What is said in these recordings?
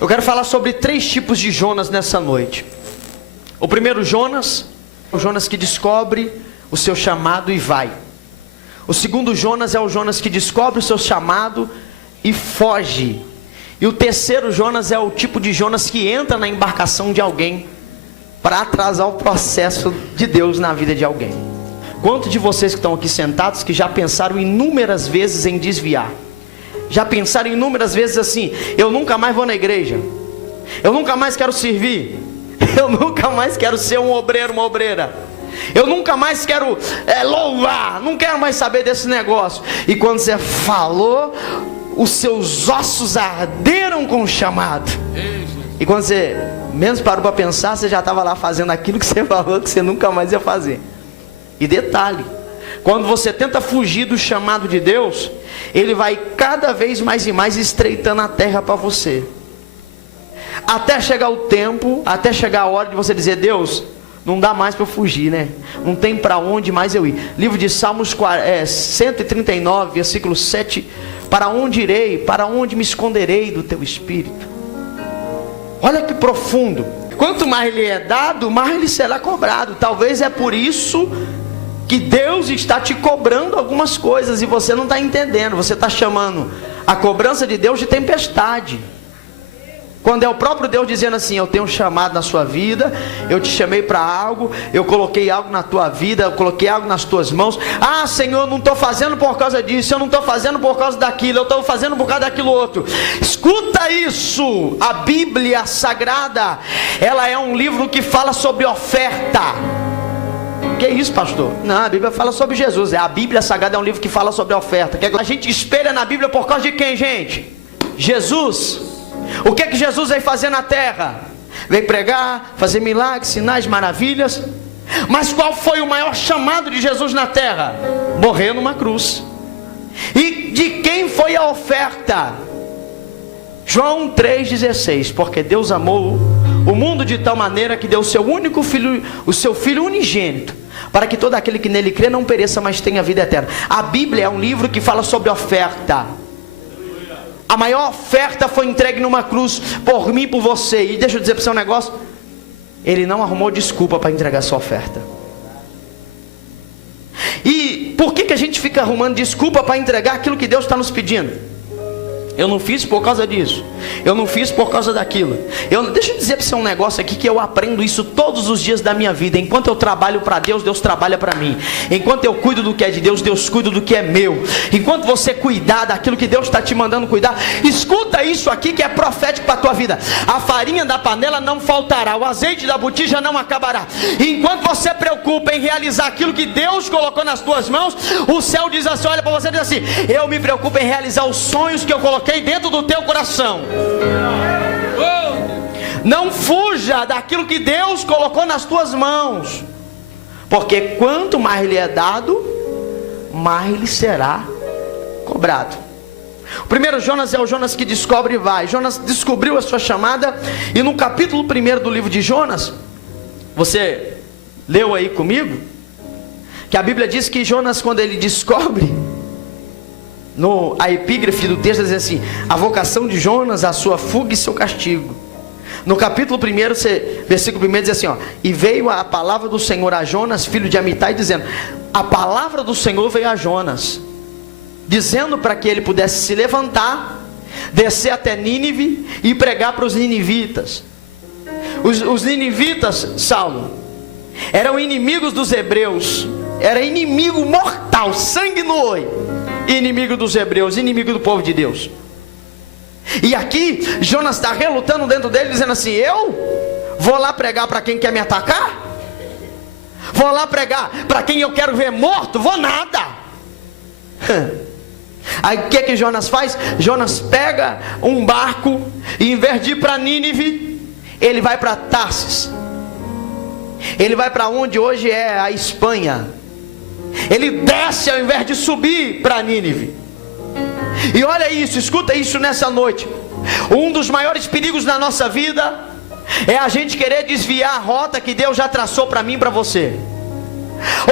Eu quero falar sobre 3 tipos de Jonas nessa noite. O primeiro Jonas, o Jonas que descobre o seu chamado e vai. O segundo Jonas é o Jonas que descobre o seu chamado e foge. E o terceiro Jonas é o tipo de Jonas que entra na embarcação de alguém para atrasar o processo de Deus na vida de alguém. Quantos de vocês que estão aqui sentados que já pensaram inúmeras vezes em desviar? Já pensaram inúmeras vezes assim: eu nunca mais vou na igreja, eu nunca mais quero servir, eu nunca mais quero ser um obreiro, uma obreira, eu nunca mais quero louvar, não quero mais saber desse negócio. E quando você falou, os seus ossos arderam com o chamado. E quando você menos parou para pensar, você já estava lá fazendo aquilo que você falou que você nunca mais ia fazer. E detalhe, quando você tenta fugir do chamado de Deus, Ele vai cada vez mais e mais estreitando a terra para você, até chegar o tempo, até chegar a hora de você dizer: Deus, não dá mais para eu fugir, né? Não tem para onde mais eu ir. Livro de Salmos 139, versículo 7: para onde irei? Para onde me esconderei do teu espírito? Olha que profundo. Quanto mais lhe é dado, mais lhe será cobrado. Talvez é por isso que Deus está te cobrando algumas coisas e você não está entendendo. Você está chamando a cobrança de Deus de tempestade, quando é o próprio Deus dizendo assim: eu tenho um chamado na sua vida, eu te chamei para algo, eu coloquei algo na tua vida, eu coloquei algo nas tuas mãos. Ah, Senhor, eu não estou fazendo por causa disso, eu não estou fazendo por causa daquilo, eu estou fazendo por causa daquilo outro. Escuta isso. A Bíblia Sagrada, ela é um livro que fala sobre oferta. Que isso, pastor? Não, a Bíblia fala sobre Jesus. A Bíblia Sagrada é um livro que fala sobre oferta. A gente espelha na Bíblia por causa de quem, gente? Jesus. O que Jesus veio fazer na terra? Veio pregar, fazer milagres, sinais, maravilhas. Mas qual foi o maior chamado de Jesus na terra? Morrer numa cruz. E de quem foi a oferta? João 3,16: porque Deus amou o mundo de tal maneira que deu o seu único filho, o seu filho unigênito, para que todo aquele que nele crê não pereça, mas tenha vida eterna. A Bíblia é um livro que fala sobre oferta. A maior oferta foi entregue numa cruz por mim e por você. E deixa eu dizer para você um negócio: Ele não arrumou desculpa para entregar sua oferta. E por que a gente fica arrumando desculpa para entregar aquilo que Deus está nos pedindo? Eu não fiz por causa disso, eu não fiz por causa daquilo. Deixa eu dizer para você um negócio aqui que eu aprendo isso todos os dias da minha vida. Enquanto eu trabalho para Deus, Deus trabalha para mim. Enquanto eu cuido do que é de Deus, Deus cuida do que é meu. Enquanto você cuidar daquilo que Deus está te mandando cuidar, escuta isso aqui que é profético para a tua vida: a farinha da panela não faltará, o azeite da botija não acabará. Enquanto você preocupa em realizar aquilo que Deus colocou nas tuas mãos, o céu diz assim, olha para você e diz assim: eu me preocupo em realizar os sonhos que eu coloquei dentro do teu coração. Não fuja daquilo que Deus colocou nas tuas mãos, porque quanto mais lhe é dado, mais lhe será cobrado. O primeiro Jonas é o Jonas que descobre e vai. Jonas descobriu a sua chamada, e no capítulo 1 do livro de Jonas, você leu aí comigo, que a Bíblia diz que Jonas, quando ele descobre, a epígrafe do texto diz assim: a vocação de Jonas, a sua fuga e seu castigo. No capítulo 1, versículo 1 diz assim, ó: e veio a palavra do Senhor a Jonas, filho de Amitai, dizendo... A palavra do Senhor veio a Jonas, dizendo para que ele pudesse se levantar, descer até Nínive e pregar para os ninivitas. Os ninivitas, Saulo, eram inimigos dos hebreus. Era inimigo mortal, sangue no olho. Inimigo dos hebreus, inimigo do povo de Deus. E aqui Jonas está relutando dentro dele, dizendo assim: eu vou lá pregar para quem quer me atacar? Vou lá pregar para quem eu quero ver morto? Vou nada. Aí o que Jonas faz? Jonas pega um barco, e em vez de ir para Nínive, ele vai para Tarsis. Ele vai para onde hoje é a Espanha. Ele desce ao invés de subir para Nínive. E olha isso, escuta isso nessa noite. Um dos maiores perigos na nossa vida é a gente querer desviar a rota que Deus já traçou para mim e para você.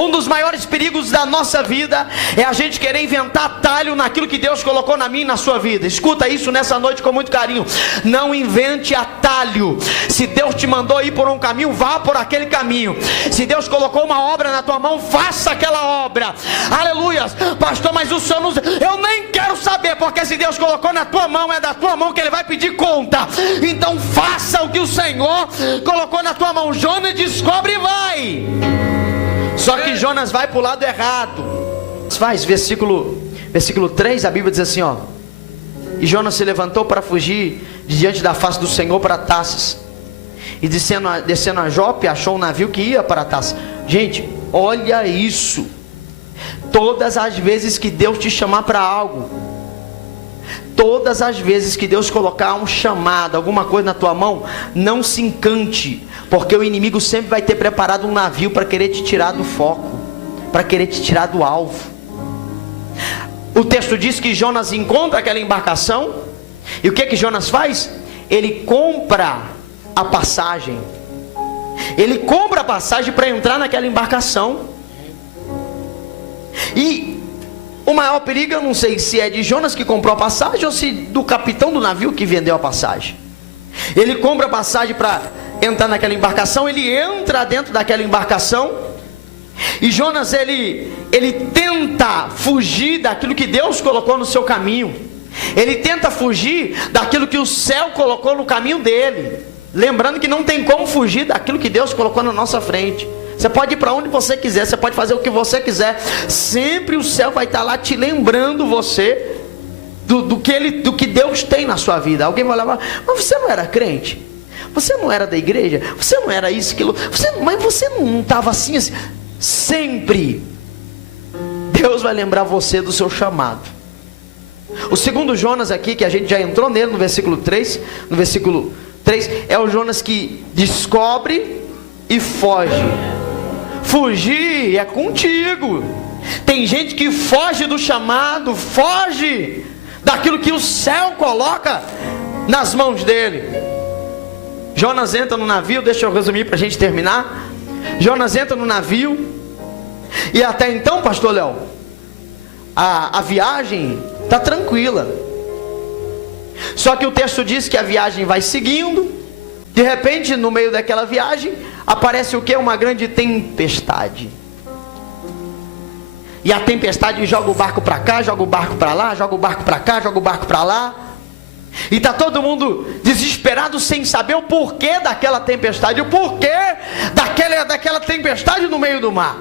Um dos maiores perigos da nossa vida é a gente querer inventar atalho naquilo que Deus colocou na minha e na sua vida. Escuta isso nessa noite com muito carinho. Não invente atalho. Se Deus te mandou ir por um caminho, vá por aquele caminho. Se Deus colocou uma obra na tua mão, faça aquela obra. Aleluia. Pastor, mas o Senhor não... Eu nem quero saber, porque se Deus colocou na tua mão, é da tua mão que Ele vai pedir conta. Então faça o que o Senhor colocou na tua mão. Jonas descobre e vai. Só que Jonas vai para o lado errado. Faz versículo 3, a Bíblia diz assim, ó: e Jonas se levantou para fugir de diante da face do Senhor para Tarsis, e descendo a Jope, achou um navio que ia para Tarsis. Gente, olha isso. Todas as vezes que Deus te chamar para algo, todas as vezes que Deus colocar um chamado, alguma coisa na tua mão, não se encante, porque o inimigo sempre vai ter preparado um navio para querer te tirar do foco, para querer te tirar do alvo. O texto diz que Jonas encontra aquela embarcação, e o que Jonas faz? Ele compra a passagem. Ele compra a passagem para entrar naquela embarcação. E o maior perigo, eu não sei se é de Jonas que comprou a passagem, ou se do capitão do navio que vendeu a passagem. Ele compra a passagem para entrar naquela embarcação. Ele entra dentro daquela embarcação, e Jonas ele tenta fugir daquilo que Deus colocou no seu caminho. Ele tenta fugir daquilo que o céu colocou no caminho dele, lembrando que não tem como fugir daquilo que Deus colocou na nossa frente. Você pode ir para onde você quiser, você pode fazer o que você quiser, sempre o céu vai estar lá te lembrando você do que Deus tem na sua vida. Alguém vai falar: mas você não era crente? Você não era da igreja? Você não era isso, aquilo? Mas você não estava assim? Sempre Deus vai lembrar você do seu chamado. O segundo Jonas aqui, que a gente já entrou nele no versículo 3, é o Jonas que descobre e foge. Fugir é contigo. Tem gente que foge do chamado, foge daquilo que o céu coloca nas mãos dele. Jonas entra no navio, deixa eu resumir para a gente terminar. Jonas entra no navio, e até então, pastor Léo, a viagem está tranquila. Só que o texto diz que a viagem vai seguindo. De repente, no meio daquela viagem, aparece o que? Uma grande tempestade. E a tempestade joga o barco para cá, joga o barco para lá, joga o barco para cá, joga o barco para lá. E está todo mundo desesperado, sem saber o porquê daquela tempestade, o porquê daquela tempestade no meio do mar.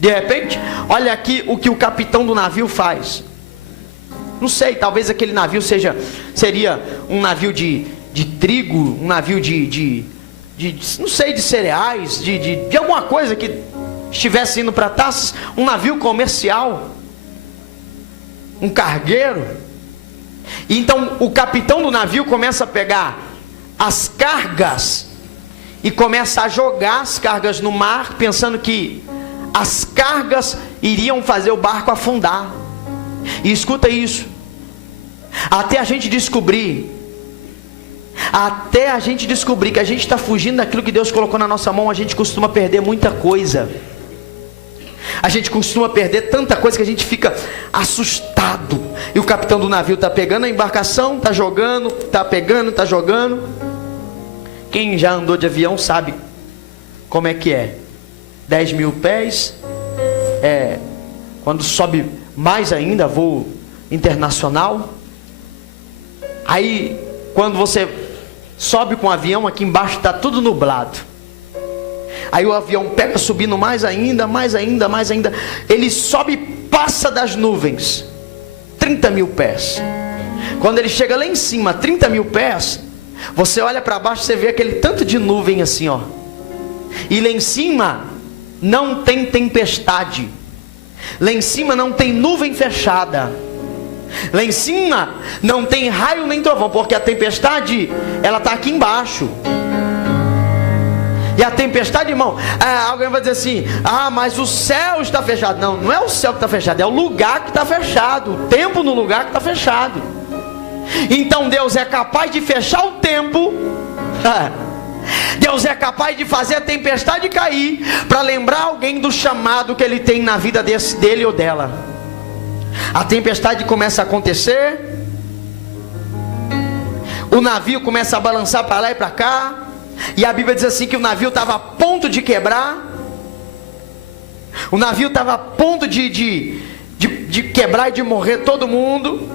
De repente, olha aqui o que o capitão do navio faz. Não sei, talvez aquele navio seria um navio de trigo, um navio não sei, de cereais, de alguma coisa que estivesse indo para Tarsis, um navio comercial, um cargueiro. E então o capitão do navio começa a pegar as cargas e começa a jogar as cargas no mar, pensando que as cargas iriam fazer o barco afundar. E escuta isso, até a gente descobrir que a gente está fugindo daquilo que Deus colocou na nossa mão, a gente costuma perder muita coisa. A gente costuma perder tanta coisa que a gente fica assustado. E o capitão do navio está pegando a embarcação, está jogando, está pegando, está jogando. Quem já andou de avião sabe como é que é. 10 mil pés, quando sobe mais ainda, voo internacional. Aí, quando você sobe com o avião, aqui embaixo está tudo nublado. Aí o avião pega subindo mais ainda. Ele sobe e passa das nuvens. 30 mil pés. Quando ele chega lá em cima, 30 mil pés, você olha para baixo, você vê aquele tanto de nuvem assim, ó. E lá em cima não tem tempestade. Lá em cima não tem nuvem fechada. Lá em cima não tem raio nem trovão, porque a tempestade, ela está aqui embaixo. E a tempestade, irmão, alguém vai dizer assim: mas o céu está fechado. Não, não é o céu que está fechado, é o lugar que está fechado, o tempo no lugar que está fechado. Então Deus é capaz de fechar o tempo Deus é capaz de fazer a tempestade cair para lembrar alguém do chamado que Ele tem na vida dele ou dela. A tempestade começa a acontecer, o navio começa a balançar para lá e para cá, e a Bíblia diz assim que o navio estava a ponto de quebrar, o navio estava a ponto de quebrar e de morrer todo mundo.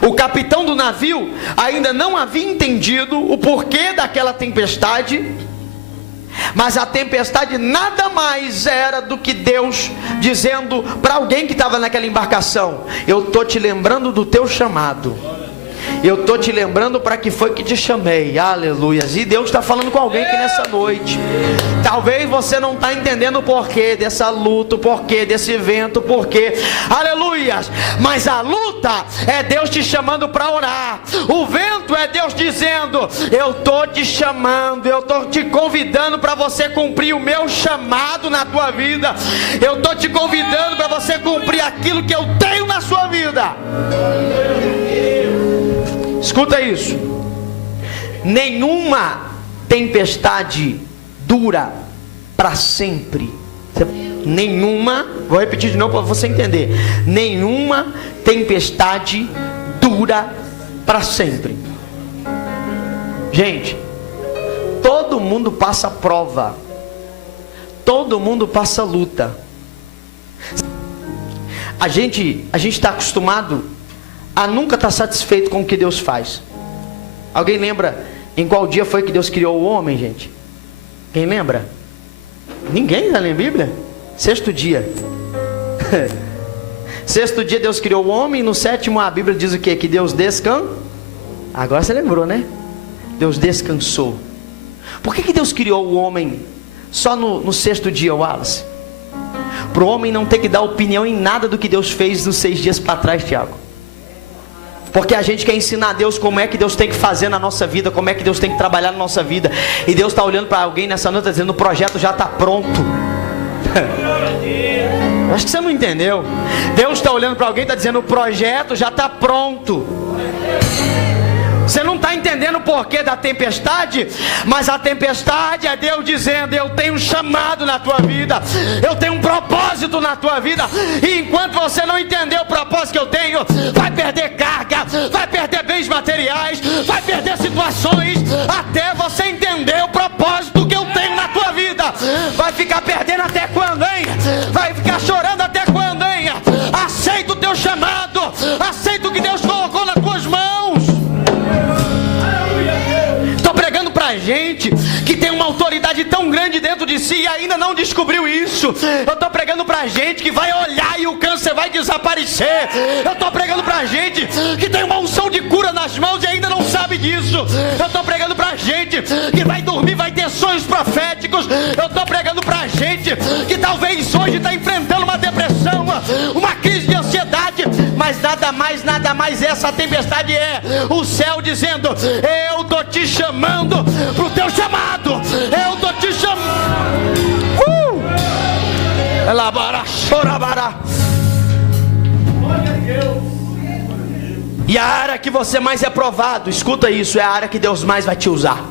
O capitão do navio ainda não havia entendido o porquê daquela tempestade, mas a tempestade nada mais era do que Deus dizendo para alguém que estava naquela embarcação: eu estou te lembrando do teu chamado, eu estou te lembrando para que foi que te chamei. Aleluias. E Deus está falando com alguém aqui nessa noite. Talvez você não está entendendo o porquê dessa luta, o porquê desse vento, o porquê. Aleluias. Mas a luta é Deus te chamando para orar. O vento é Deus dizendo: eu estou te chamando, eu estou te convidando para você cumprir o meu chamado na tua vida. Eu estou te convidando para você cumprir aquilo que eu tenho na sua vida. Escuta isso: nenhuma tempestade dura para sempre. Nenhuma, vou repetir de novo para você entender: nenhuma tempestade dura para sempre. Gente, todo mundo passa prova, todo mundo passa luta. A gente está acostumado a nunca estar satisfeito com o que Deus faz. Alguém lembra em qual dia foi que Deus criou o homem, gente? Quem lembra? Ninguém está lendo a Bíblia? Sexto dia. Sexto dia Deus criou o homem, e no sétimo a Bíblia diz o quê? Que Deus descansou. Agora você lembrou, né? Deus descansou. Por que Deus criou o homem só no sexto dia, Wallace? Para o homem não ter que dar opinião em nada do que Deus fez nos 6 dias para trás, Tiago. Porque a gente quer ensinar a Deus como é que Deus tem que fazer na nossa vida, como é que Deus tem que trabalhar na nossa vida. E Deus está olhando para alguém nessa noite e está dizendo: o projeto já está pronto. Acho que você não entendeu. Deus está olhando para alguém e está dizendo: o projeto já está pronto. Você não está entendendo o porquê da tempestade, mas a tempestade é Deus dizendo: eu tenho um chamado na tua vida, eu tenho um propósito na tua vida. E enquanto você não entender o propósito que eu tenho, vai perder carga, vai perder bens materiais, vai perder situações, até você entender o propósito que eu tenho na tua vida. Vai ficar perdendo até quando, hein? Vai ficar chorando até quando, hein? Aceita o teu chamado, aceita o que Deus colocou nas tuas mãos. Gente que tem uma autoridade tão grande dentro de si e ainda não descobriu isso. Eu estou pregando pra gente que vai olhar e o câncer vai desaparecer. Eu estou pregando pra gente que tem uma unção de cura nas mãos e ainda não sabe disso. Eu estou pregando pra gente que vai dormir, vai ter sonhos proféticos. Eu estou pregando pra gente que talvez hoje está enfrentando uma depressão, uma crise de ansiedade, mas nada mais essa tempestade é o céu dizendo: eu estou te chamando pro teu chamado, eu estou te chamando. E a área que você mais é provado, escuta isso, é a área que Deus mais vai te usar.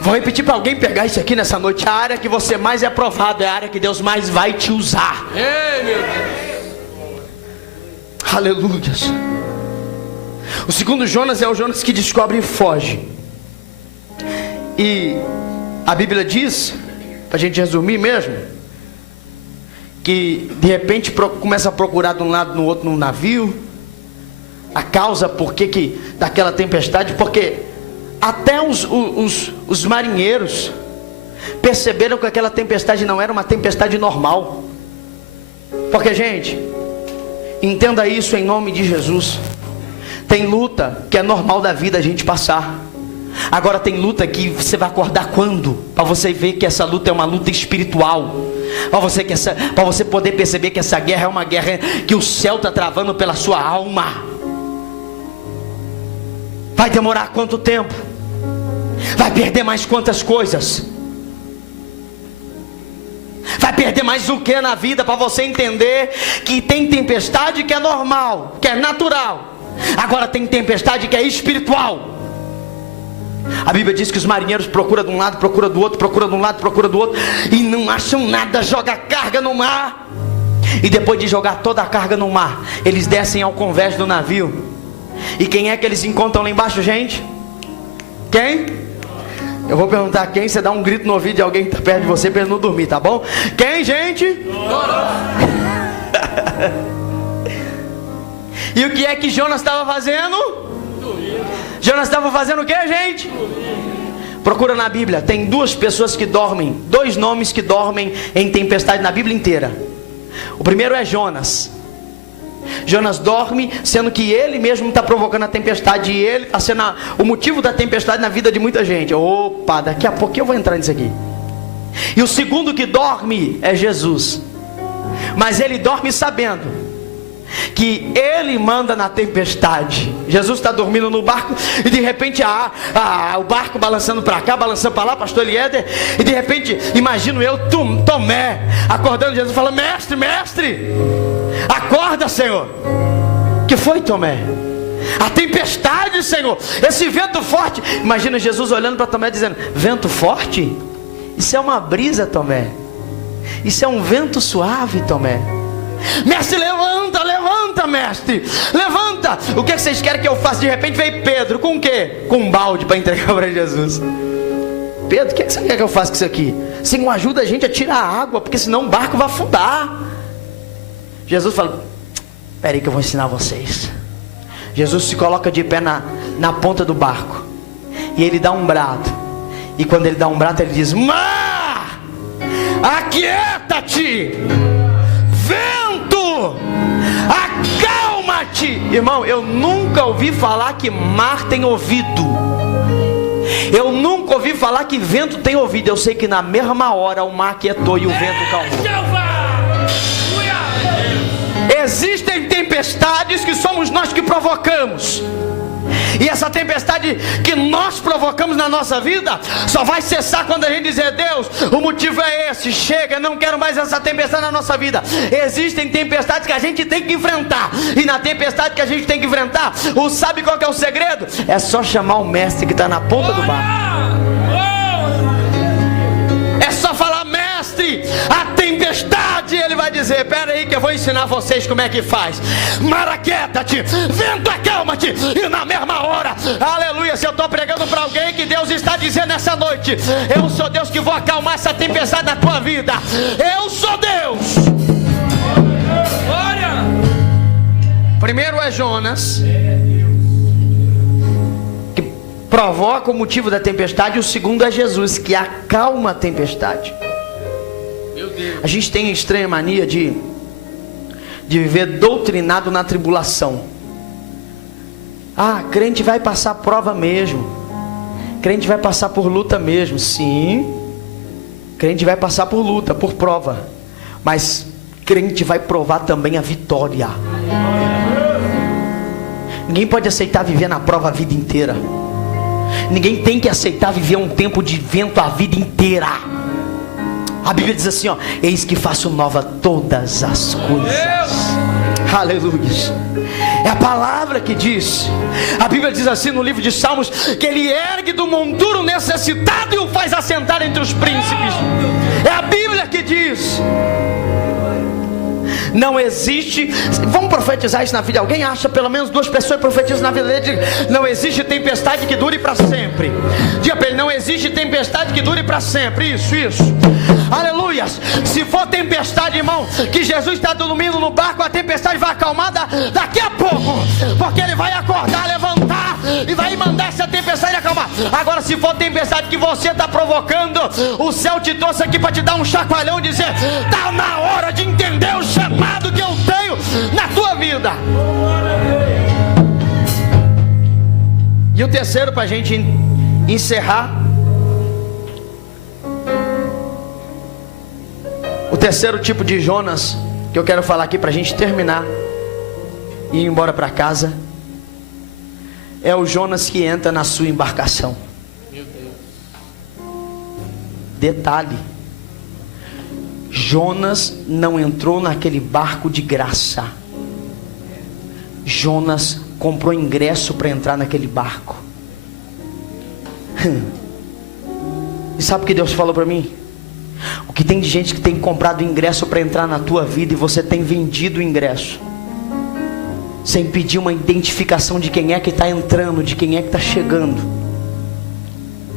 Vou repetir para alguém pegar isso aqui nessa noite: a área que você mais é provado é a área que Deus mais vai te usar. Ei, meu Deus. Aleluias. O segundo Jonas é o Jonas que descobre e foge. E a Bíblia diz, para a gente resumir mesmo, que de repente começa a procurar de um lado no outro no navio a causa por que daquela tempestade, porque até os marinheiros perceberam que aquela tempestade não era uma tempestade normal. Porque, gente, entenda isso em nome de Jesus. Tem luta que é normal da vida a gente passar. Agora tem luta que você vai acordar quando? Para você ver que essa luta é uma luta espiritual. Para você poder perceber que essa guerra é uma guerra que o céu está travando pela sua alma. Vai demorar quanto tempo? Vai perder mais quantas coisas? Vai perder mais o que na vida para você entender que tem tempestade que é normal, que é natural. Agora tem tempestade que é espiritual. A Bíblia diz que os marinheiros procuram de um lado, procuram do outro, procuram de um lado, procuram do outro, e não acham nada, joga a carga no mar. E depois de jogar toda a carga no mar, eles descem ao convés do navio. E quem é que eles encontram lá embaixo, gente? Quem? Eu vou perguntar quem, você dá um grito no ouvido de alguém que está perto de você para ele não dormir, tá bom? Quem, gente? E o que é que Jonas estava fazendo? Jonas estava fazendo o que, gente? Procura na Bíblia, tem duas pessoas que dormem, dois nomes que dormem em tempestade na Bíblia inteira. O primeiro é Jonas. Jonas dorme, sendo que ele mesmo está provocando a tempestade, e ele está sendo o motivo da tempestade na vida de muita gente. Opa, daqui a pouco eu vou entrar nisso aqui. E o segundo que dorme é Jesus. Mas ele dorme sabendo que ele manda na tempestade. Jesus está dormindo no barco, e de repente o barco balançando para cá, balançando para lá, pastor Eliéder, e de repente, imagino eu, Tomé, acordando Jesus, falando: mestre, mestre, acorda, Senhor. Que foi, Tomé? A tempestade, Senhor, esse vento forte. Imagina Jesus olhando para Tomé dizendo: vento forte? Isso é uma brisa, Tomé. Isso é um vento suave, Tomé. Mestre, levanta, levanta, mestre, levanta. O que vocês querem que eu faça? De repente veio Pedro, com o quê? Com um balde para entregar para Jesus. Pedro, o que você quer que eu faça com isso aqui? Senhor, ajuda a gente a tirar a água, porque senão o barco vai afundar. Jesus fala: espera aí que eu vou ensinar vocês. Jesus se coloca de pé na ponta do barco, e ele dá um brado. E quando ele dá um brado, ele diz: mar, aquieta-te. Vento, acalma-te. Irmão, eu nunca ouvi falar que mar tem ouvido. Eu nunca ouvi falar que vento tem ouvido. Eu sei que na mesma hora o mar quietou e o vento calmou. Existem tempestades que somos nós que provocamos. E essa tempestade que nós provocamos na nossa vida só vai cessar quando a gente dizer: Deus, o motivo é esse, chega, não quero mais essa tempestade na nossa vida. Existem tempestades que a gente tem que enfrentar, e na tempestade que a gente tem que enfrentar, sabe qual que é o segredo? É só chamar o mestre que está na ponta do barco. É só falar: mestre, a tempestade. Ele vai dizer: pera aí que eu vou ensinar vocês como é que faz. Mar, aquieta-te, vento, acalma-te. E na mesma hora, aleluia, se eu estou pregando para alguém, que Deus está dizendo nessa noite: eu sou Deus que vou acalmar essa tempestade na tua vida. Eu sou Deus. Glória. Primeiro é Jonas, que provoca o motivo da tempestade. E o segundo é Jesus, que acalma a tempestade. A gente tem a estranha mania de viver doutrinado na tribulação. Crente vai passar prova mesmo. Crente vai passar por luta mesmo. Sim, crente vai passar por luta, por prova. Mas crente vai provar também a vitória. Ninguém pode aceitar viver na prova a vida inteira. Ninguém tem que aceitar viver um tempo de vento a vida inteira. A Bíblia diz assim, eis que faço nova todas as coisas. Aleluia. É a palavra que diz. A Bíblia diz assim no livro de Salmos, que Ele ergue do monturo necessitado e o faz assentar entre os príncipes. É a Bíblia que diz. Não existe. Vamos profetizar isso na vida. Alguém acha pelo menos 2 pessoas profetizam na vida dele? Não existe tempestade que dure para sempre. Diga para ele: não existe tempestade que dure para sempre. Isso. Aleluia. Se for tempestade, irmão, que Jesus está dormindo no barco, a tempestade vai acalmar daqui a pouco, porque Ele vai acordar, levantar e vai mandar essa tempestade acalmar. Agora, se for tempestade que você está provocando, o céu te trouxe aqui para te dar um chacoalhão e dizer: está na hora de entender o chamado que eu tenho na tua vida. E o terceiro, para a gente encerrar, o terceiro tipo de Jonas que eu quero falar aqui para a gente terminar e ir embora para casa, é o Jonas que entra na sua embarcação. Detalhe: Jonas não entrou naquele barco de graça. Jonas comprou ingresso para entrar naquele barco. E sabe o que Deus falou para mim? O que tem de gente que tem comprado ingresso para entrar na tua vida e você tem vendido o ingresso, sem pedir uma identificação de quem é que está entrando, de quem é que está chegando.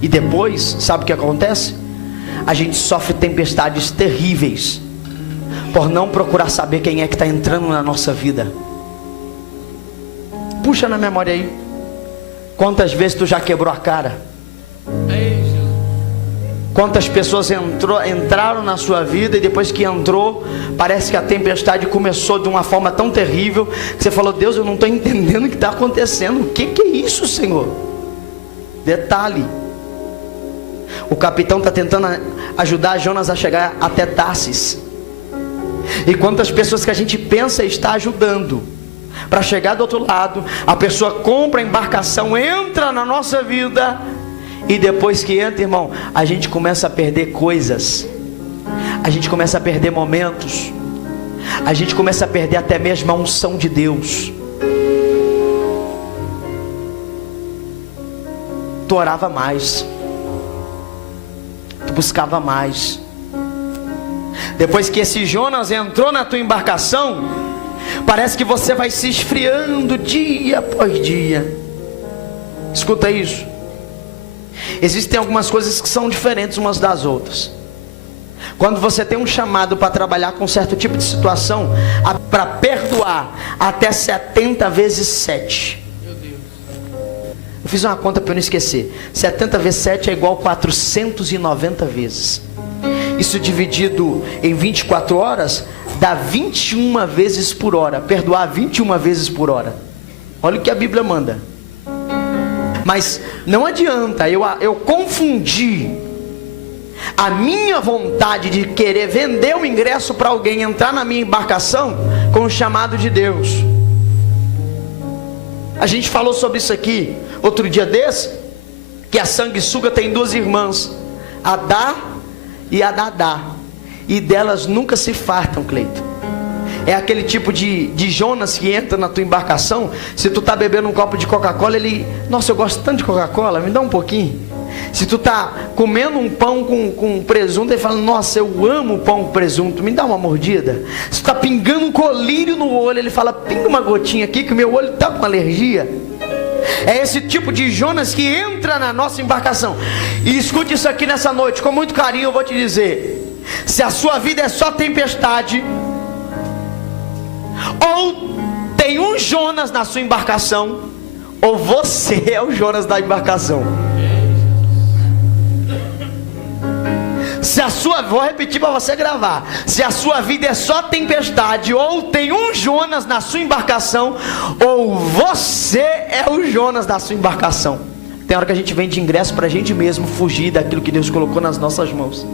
E depois, sabe o que acontece? A gente sofre tempestades terríveis por não procurar saber quem é que está entrando na nossa vida. Puxa na memória aí, quantas vezes tu já quebrou a cara? Quantas pessoas entraram na sua vida e depois que entrou, parece que a tempestade começou de uma forma tão terrível que você falou: Deus, eu não estou entendendo o que está acontecendo. O que é isso, Senhor? Detalhe: o capitão está tentando ajudar Jonas a chegar até Tarsis. E quantas pessoas que a gente pensa está ajudando para chegar do outro lado, a pessoa compra a embarcação, entra na nossa vida, e depois que entra, irmão, a gente começa a perder coisas, a gente começa a perder momentos, a gente começa a perder até mesmo a unção de Deus. Tu orava mais, tu buscava mais. Depois que esse Jonas entrou na tua embarcação, parece que você vai se esfriando dia após dia. Escuta isso. Existem algumas coisas que são diferentes umas das outras. Quando você tem um chamado para trabalhar com certo tipo de situação, para perdoar até 70 vezes 7. Meu Deus. Eu fiz uma conta para eu não esquecer. 70 vezes 7 é igual a 490 vezes. Isso dividido em 24 horas dá 21 vezes por hora. Perdoar 21 vezes por hora. Olha o que a Bíblia manda. Mas não adianta eu confundir a minha vontade de querer vender o ingresso para alguém entrar na minha embarcação com o chamado de Deus. A gente falou sobre isso aqui outro dia desse, que a sanguessuga tem duas irmãs, Adá e Adadá, e delas nunca se fartam, Cleito. É aquele tipo de Jonas que entra na tua embarcação. Se tu tá bebendo um copo de Coca-Cola, ele: nossa, eu gosto tanto de Coca-Cola, me dá um pouquinho. Se tu tá comendo um pão com presunto, ele fala: nossa, eu amo pão com presunto, me dá uma mordida. Se tu tá pingando um colírio no olho, ele fala: pinga uma gotinha aqui que o meu olho tá com alergia. É esse tipo de Jonas que entra na nossa embarcação. E escute isso aqui nessa noite, com muito carinho eu vou te dizer: se a sua vida é só tempestade, ou tem um Jonas na sua embarcação, ou você é o Jonas da embarcação. Se a sua, vou repetir para você gravar: se a sua vida é só tempestade, ou tem um Jonas na sua embarcação, ou você é o Jonas da sua embarcação. Tem hora que a gente vende ingresso para a gente mesmo fugir daquilo que Deus colocou nas nossas mãos.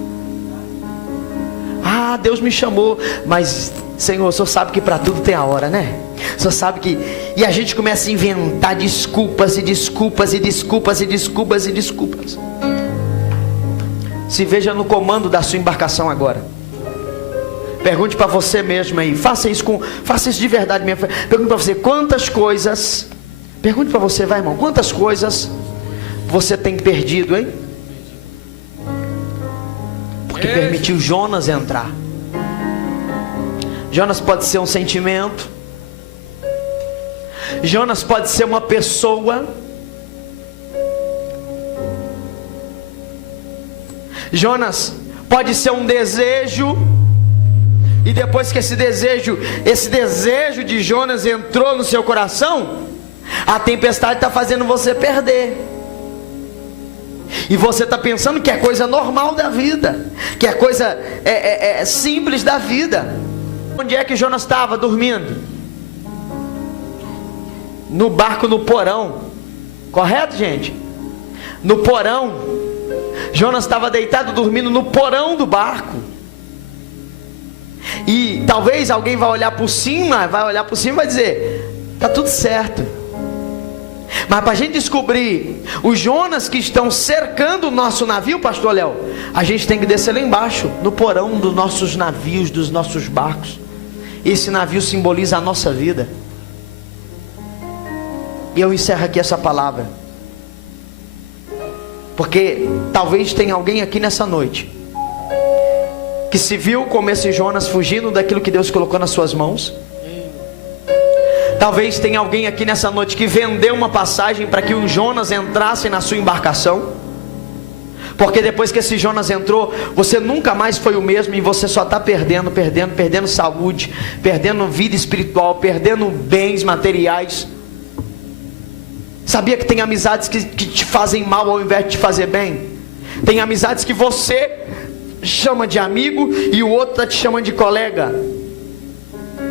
Ah, Deus me chamou, mas Senhor, o Senhor sabe que para tudo tem a hora, né? O Senhor sabe que... E a gente começa a inventar desculpas e desculpas e desculpas e desculpas e desculpas. Se veja no comando da sua embarcação agora. Pergunte para você mesmo aí. Faça isso de verdade mesmo. Pergunte para você quantas coisas. Pergunte para você, vai, irmão. Quantas coisas você tem perdido, hein? Porque permitiu Jonas entrar. Jonas pode ser um sentimento. Jonas pode ser uma pessoa. Jonas pode ser um desejo. E depois que esse desejo de Jonas entrou no seu coração, a tempestade está fazendo você perder. E você está pensando que é coisa normal da vida, que é coisa simples da vida. Onde é que Jonas estava dormindo? No barco, no porão. Correto, gente? No porão. Jonas estava deitado dormindo no porão do barco. E talvez alguém vai olhar por cima e vai dizer: tá tudo certo. Mas para a gente descobrir os Jonas que estão cercando o nosso navio, pastor Léo, a gente tem que descer lá embaixo, no porão dos nossos navios, dos nossos barcos. Esse navio simboliza a nossa vida. E eu encerro aqui essa palavra. Porque talvez tenha alguém aqui nessa noite que se viu como esse Jonas fugindo daquilo que Deus colocou nas suas mãos. Talvez tenha alguém aqui nessa noite que vendeu uma passagem para que o Jonas entrasse na sua embarcação, porque depois que esse Jonas entrou, você nunca mais foi o mesmo, e você só está perdendo saúde, perdendo vida espiritual, perdendo bens materiais. Sabia que tem amizades que te fazem mal ao invés de te fazer bem? Tem amizades que você chama de amigo e o outro está te chamando de colega,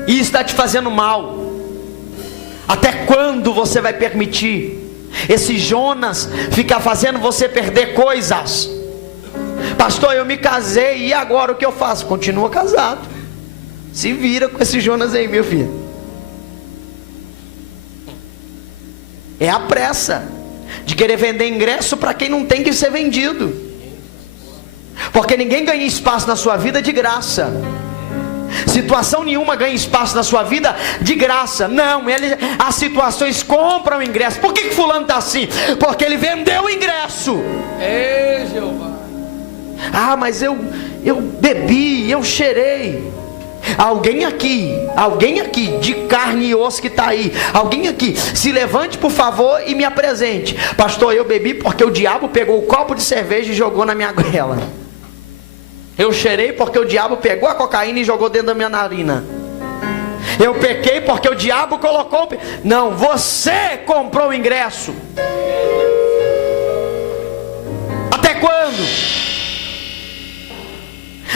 e está te fazendo mal. Até quando você vai permitir esse Jonas ficar fazendo você perder coisas? Pastor, eu me casei, e agora o que eu faço? Continua casado, se vira com esse Jonas aí, meu filho. É a pressa de querer vender ingresso para quem não tem que ser vendido, porque ninguém ganha espaço na sua vida de graça. Situação nenhuma ganha espaço na sua vida de graça. Não, as situações compram ingresso. Por que fulano está assim? Porque ele vendeu o ingresso. Ei, Jeová. Ah, mas eu bebi, eu cheirei. Alguém aqui de carne e osso que está aí, alguém aqui, se levante por favor e me apresente. Pastor, eu bebi porque o diabo pegou o copo de cerveja e jogou na minha goela. Eu cheirei porque o diabo pegou a cocaína e jogou dentro da minha narina. Eu pequei porque o diabo colocou... Não, você comprou o ingresso. Até quando?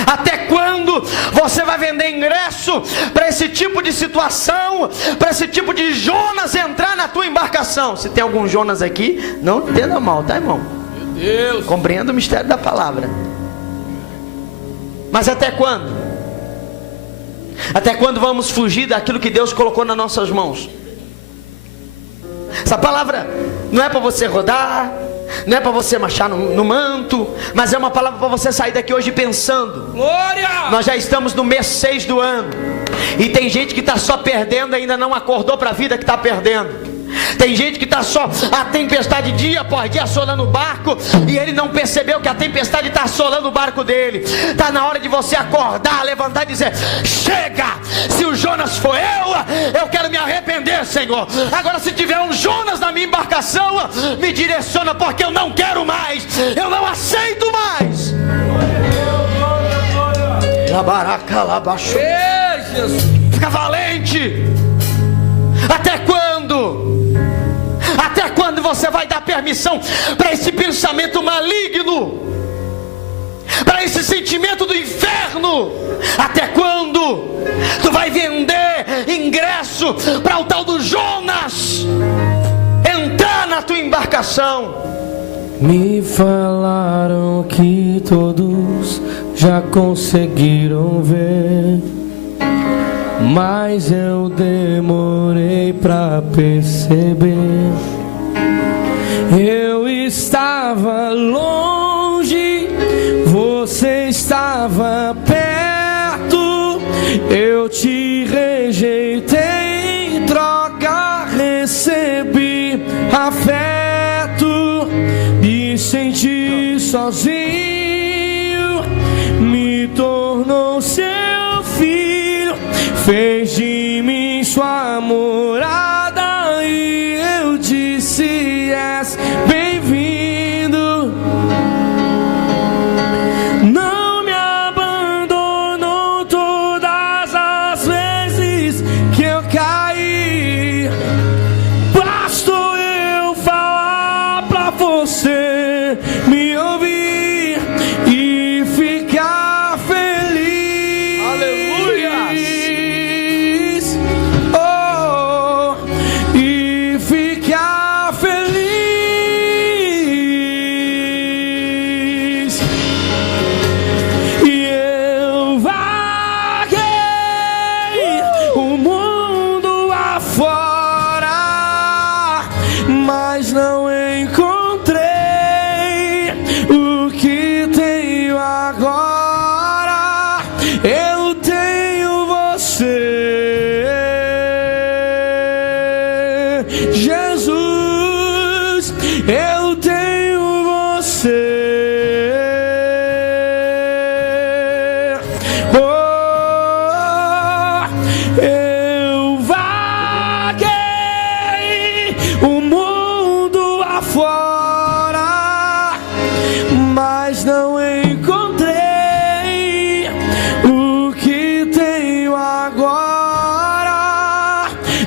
Até quando você vai vender ingresso para esse tipo de situação, para esse tipo de Jonas entrar na tua embarcação? Se tem algum Jonas aqui, não entenda mal, tá, irmão? Meu Deus. Compreenda o mistério da palavra. Mas até quando? Até quando vamos fugir daquilo que Deus colocou nas nossas mãos? Essa palavra não é para você rodar, não é para você marchar no manto, mas é uma palavra para você sair daqui hoje pensando. Glória! Nós já estamos no mês 6 do ano, e tem gente que está só perdendo, ainda não acordou para a vida que está perdendo. Tem gente que está só a tempestade dia após dia assolando o barco, e ele não percebeu que a tempestade está assolando o barco dele. Está na hora de você acordar, levantar e dizer: chega! Se o Jonas for eu quero me arrepender, Senhor. Agora, se tiver um Jonas na minha embarcação, me direciona, porque eu não quero mais, eu não aceito mais. Ei, Jesus. Fica valente. Até quando? Até quando você vai dar permissão para esse pensamento maligno, para esse sentimento do inferno? Até quando tu vai vender ingresso para o tal do Jonas entrar na tua embarcação? Me falaram que todos já conseguiram ver, mas eu demorei pra perceber. Eu estava longe, você estava perto. Eu te rejeitei, em troca recebi afeto. Me senti sozinho, me tornou seu filho, fez de mim sua morada, e eu disse: és bem-vindo. Não me abandonou todas as vezes que eu caí. Bastou eu falar pra você me ouvir e ficar feliz. Aleluia! E ficar feliz. E eu vaguei o mundo afora, mas não encontrei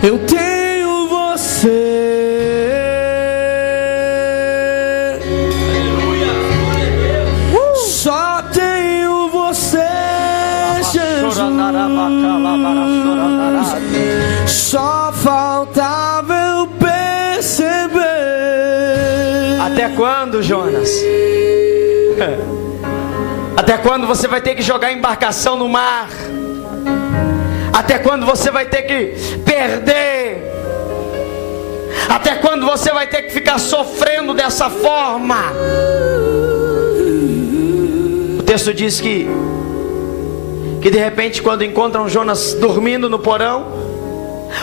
eu tenho você. Só tenho você, Jesus. Só faltava eu perceber. Até quando, Jonas? Até quando você vai ter que jogar a embarcação no mar? Até quando você vai ter que perder? Até quando você vai ter que ficar sofrendo dessa forma? O texto diz que de repente, quando encontram Jonas dormindo no porão,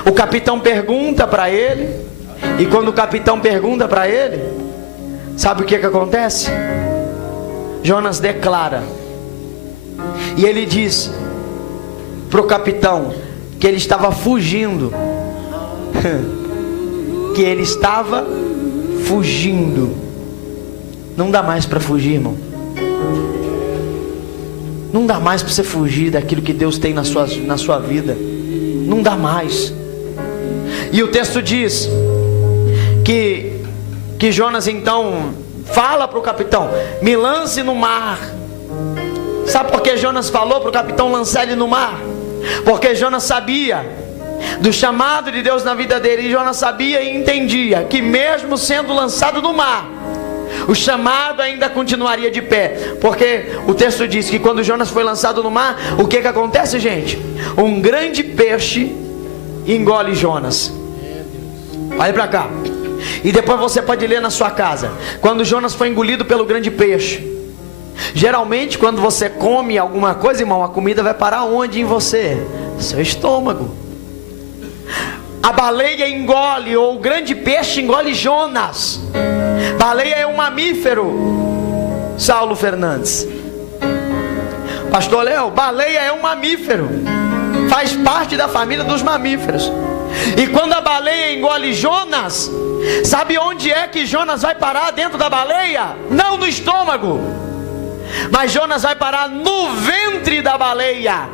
o capitão pergunta para ele. E quando o capitão pergunta para ele, sabe o que acontece? Jonas declara, e ele diz para o capitão que ele estava fugindo. Que ele estava fugindo. Não dá mais para fugir, irmão. Não dá mais para você fugir daquilo que Deus tem na sua vida. Não dá mais. E o texto diz que Jonas então fala para o capitão: me lance no mar. Sabe por que Jonas falou para o capitão lançar ele no mar? Porque Jonas sabia do chamado de Deus na vida dele. E Jonas sabia e entendia que mesmo sendo lançado no mar, o chamado ainda continuaria de pé. Porque o texto diz que quando Jonas foi lançado no mar, o que acontece, gente? Um grande peixe engole Jonas. Olha para cá. E depois você pode ler na sua casa. Quando Jonas foi engolido pelo grande peixe, geralmente quando você come alguma coisa, irmão, a comida vai parar onde em você? Seu estômago. A baleia engole, ou o grande peixe engole Jonas. Baleia é um mamífero, Saulo Fernandes. Pastor Léo, baleia é um mamífero, faz parte da família dos mamíferos. E quando a baleia engole Jonas, sabe onde é que Jonas vai parar dentro da baleia? Não no estômago, mas Jonas vai parar no ventre da baleia.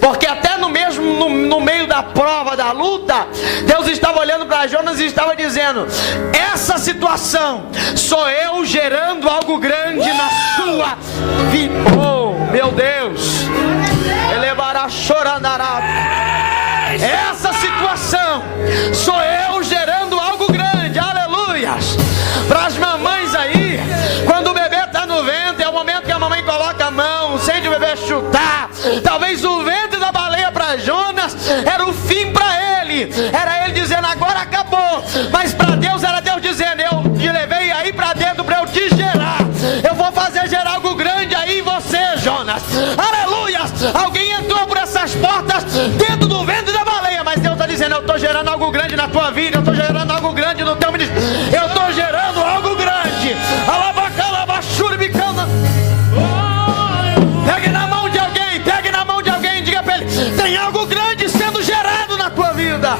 Porque até no meio da prova, da luta, Deus estava olhando para Jonas e estava dizendo: essa situação sou eu gerando algo grande na sua vida. Oh, meu Deus! Elevará chorandará. Essa situação sou eu gerando algo grande. Aleluias! Para as mamães aí, quando o bebê está no ventre, é o momento que a mamãe coloca a mão, sente o bebê chutar. Talvez o ventre da baleia para Jonas era o fim para ele. Era ele dizendo: agora acabou. Mas para Deus era Deus dizendo: eu te levei aí para dentro para eu te gerar. Eu vou fazer gerar algo grande aí em você, Jonas. Aleluias! Alguém entrou por essas portas dentro do ventre da baleia, mas Deus está dizendo: eu estou gerando algo grande na tua vida. Eu estou gerando algo grande no teu ministério. Eu estou gerando algo grande. Alabacalabachuribicana. Pegue na mão de alguém, pegue na mão de alguém, diga para ele: tem algo grande sendo gerado na tua vida.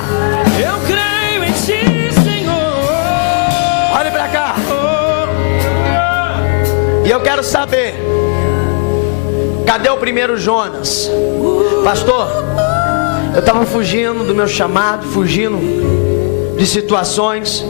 Eu creio em ti, Senhor. Olhe para cá. E eu quero saber, cadê o primeiro Jonas? Pastor, eu estava fugindo do meu chamado, fugindo de situações,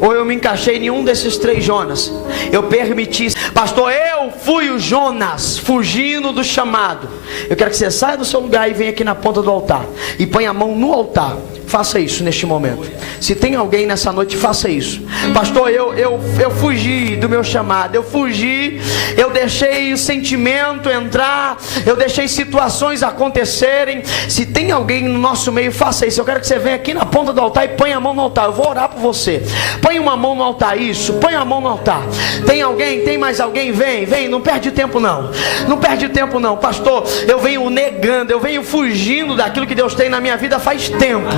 ou eu me encaixei em um desses três Jonas. Eu permiti. Pastor, eu fui o Jonas fugindo do chamado. Eu quero que você saia do seu lugar e venha aqui na ponta do altar e ponha a mão no altar. Faça isso neste momento. Se tem alguém nessa noite, faça isso. Pastor, eu fugi do meu chamado. Eu fugi. Eu deixei o sentimento entrar. Eu deixei situações acontecerem. Se tem alguém no nosso meio, faça isso. Eu quero que você venha aqui na ponta do altar e ponha a mão no altar. Eu vou orar por você. Põe uma mão no altar. Isso. Põe a mão no altar. Tem alguém? Tem mais alguém? Vem. Não perde tempo não. Não perde tempo não. Pastor, eu venho negando. Eu venho fugindo daquilo que Deus tem na minha vida faz tempo.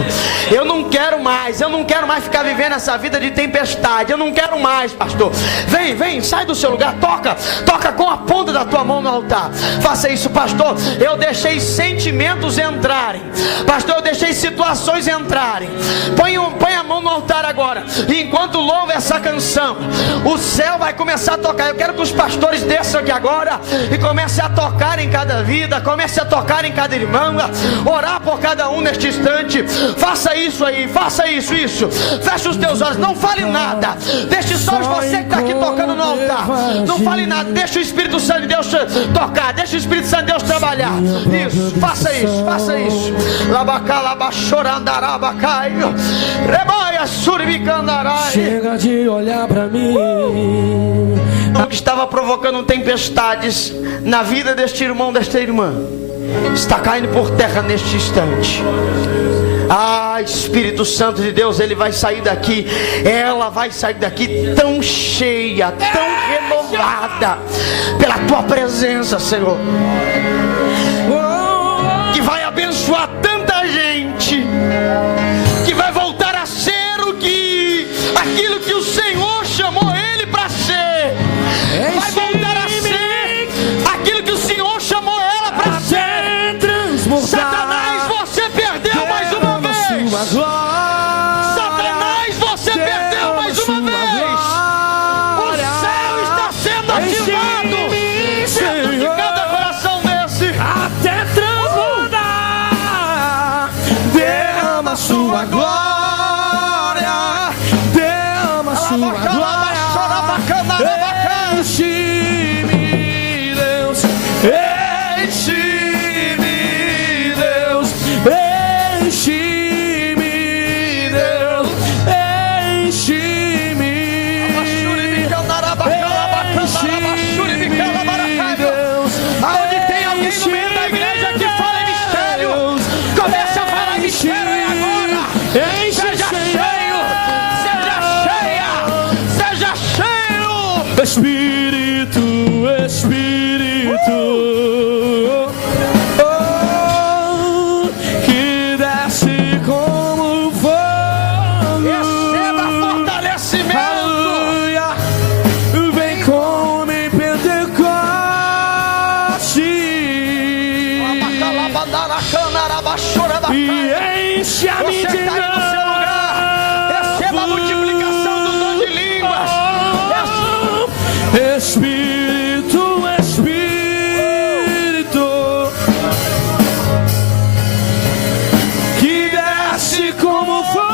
Eu não quero mais ficar vivendo essa vida de tempestade. Eu não quero mais, pastor. Vem, sai do seu lugar, toca com a ponta da tua mão no altar. Faça isso, pastor. Eu deixei sentimentos entrarem, pastor, eu deixei situações entrarem. Põe a mão no altar agora. E enquanto louva essa canção, o céu vai começar a tocar. Eu quero que os pastores desçam aqui agora e comecem a tocar em cada vida, comecem a tocar em cada irmã, orar por cada um neste instante. Faça Faça isso aí, faça isso. Feche os teus olhos, não fale nada. Deixe só você que está aqui tocando no altar. Não fale nada, deixa o Espírito Santo de Deus tocar. Deixa o Espírito Santo de Deus trabalhar. Isso, faça isso. Chega de olhar pra mim. O que estava provocando tempestades na vida deste irmão, desta irmã, está caindo por terra neste instante. Espírito Santo de Deus, ele vai sair daqui, ela vai sair daqui tão cheia, tão renovada pela tua presença, Senhor, que vai abençoar tanta gente, que vai voltar a ser aquilo que o Senhor chamou ele para ser, vai voltar a ser aquilo que o Senhor chamou ela para ser. Satanás, você perdeu mais uma vez. Satanás, você perdeu mais uma vez. O céu está sendo ativado dentro de cada coração desse, Até transbordar. Derrama sua glória. Derrama sua glória. Enche-me, Deus. Enche-me, Deus. Enche-me, Deus. Enche-me. Aonde tem alguém no meio da igreja que fala em mistério, comece a falar em mistério agora. Seja cheio, seja cheio. Espírito, que desce como fogo. Receba fortalecimento. Aleluia. Vem como em Pentecoste e enche-me Você de está aí no seu lugar. Receba a multiplicação do dom de línguas. Espírito, que desce como fogo,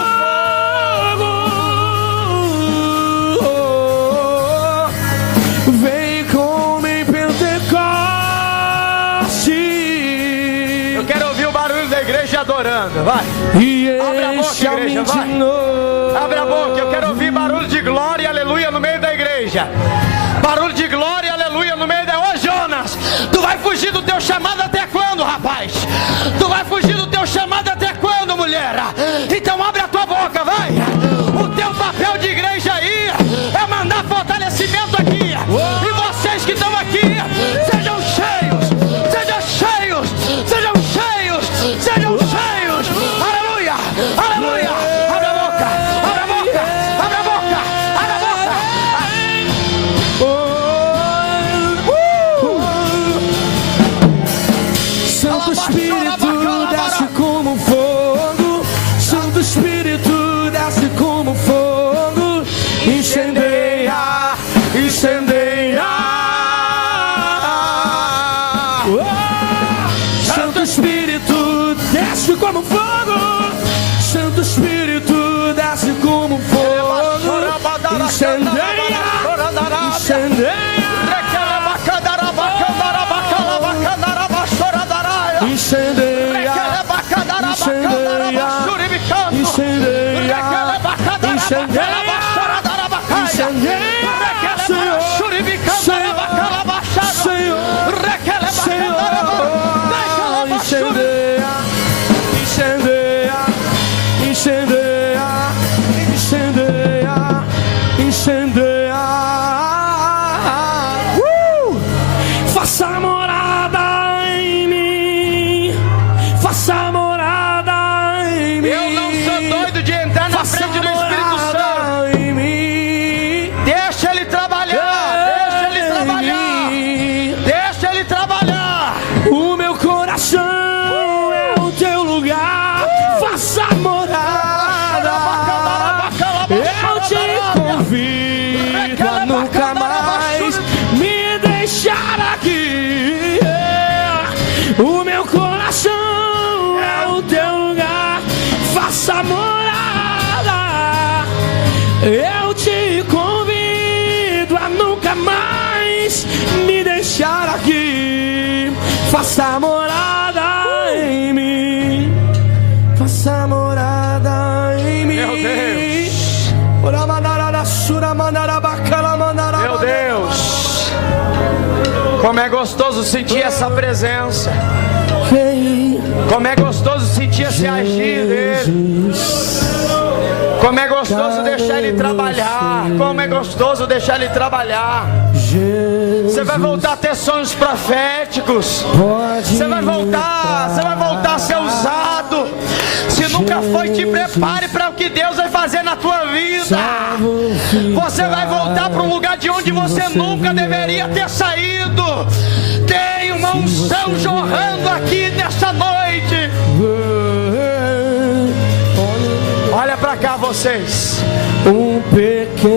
vem como em Pentecoste. Eu quero ouvir o barulho da igreja adorando. Vai. E Abre a boca, igreja, vai. Abre a boca, eu quero ouvir barulho de glória e aleluia no meio da igreja. Barulho de glória e aleluia no meio da... Ô Jonas, tu vai fugir do teu chamado até quando, rapaz? Tu vai fugir do teu chamado até quando, mulher? Então abre a tua boca, vai. O teu papel de igreja aí é mandar fortalecimento aqui. E vocês que estão aqui, sejam cheios, sejam cheios, sejam cheios, sejam cheios. Aleluia, aleluia. Abre a boca, abre a boca, abre a boca, abre a boca. Santo Espírito desce como fogo. Santo Espírito desce como fogo. Incendeia, incendeia. Santo Espírito desce como fogo. Santo Espírito desce como fogo. Incendeia, incendeia. Incendeia, incendeia, incendeia, incendeia, incendeia. nunca mais me deixar aqui. Faça morada em mim. Faça morada em mim. Meu Deus. Meu Deus. Como é gostoso sentir essa presença. Como é gostoso sentir esse agir dele. Como é gostoso deixar ele trabalhar. Como é gostoso deixar ele trabalhar. Você vai voltar a ter sonhos proféticos. Você vai voltar a ser usado. Se nunca foi, te prepare para o que Deus vai fazer na tua vida. Você vai voltar para um lugar de onde você nunca deveria ter saído. Tem uma unção jorrando aqui nessa noite. Olha para cá vocês. Um pequeno